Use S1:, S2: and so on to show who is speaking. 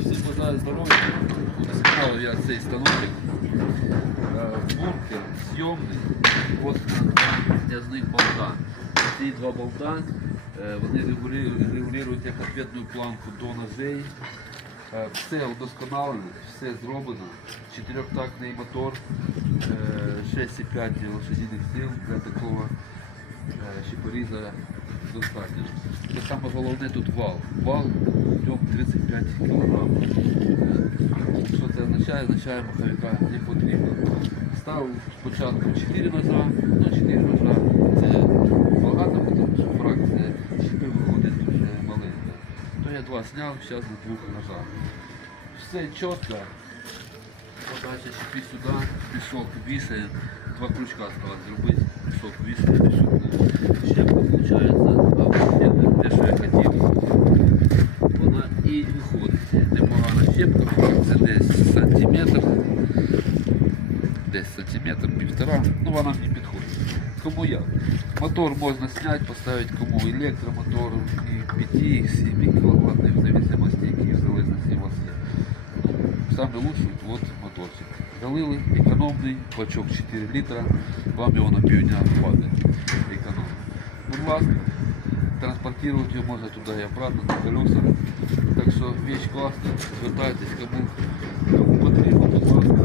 S1: Всім бажаю здоров'я. Досконало я цей станочок. Е, Буркер зйомний. От зв'язний болта. Ці два болта е, вони регулюють, як ответну планку до ножей. Е, Все удосконалено, все зроблено. Чотирьохтактний мотор, е, 6,5 лошадиних сил для такого щепоріза достатньо. Це саме головне тут вал. Вал ньому 35 кг. Що це означає? Означає маховика не потрібно. Ставив спочатку 4 ножа, ну 4 ножа. Це багато, тому що фракція виходить дуже маленька. То я два зняв, зараз на двох ножах. Все чітко. Подача щепи сюди, пісок вісає, два крючка стала зробити, десь сантиметр, півтора, ну вона мені підходить. Кому як. Мотор можна зняти, поставити кому електромотор, і 5, і 7 кВт, в зависимості, які в залежності у вас є. Саме лучший вот моторчик. Залили, економний, бачок 4 літра, вам його на півдня хватить. Економний. Будь ласка, транспортувати його можна туди і обратно на колесах. Так що вещь класна, звертайтесь, кому, кому потрібно, будь ласка.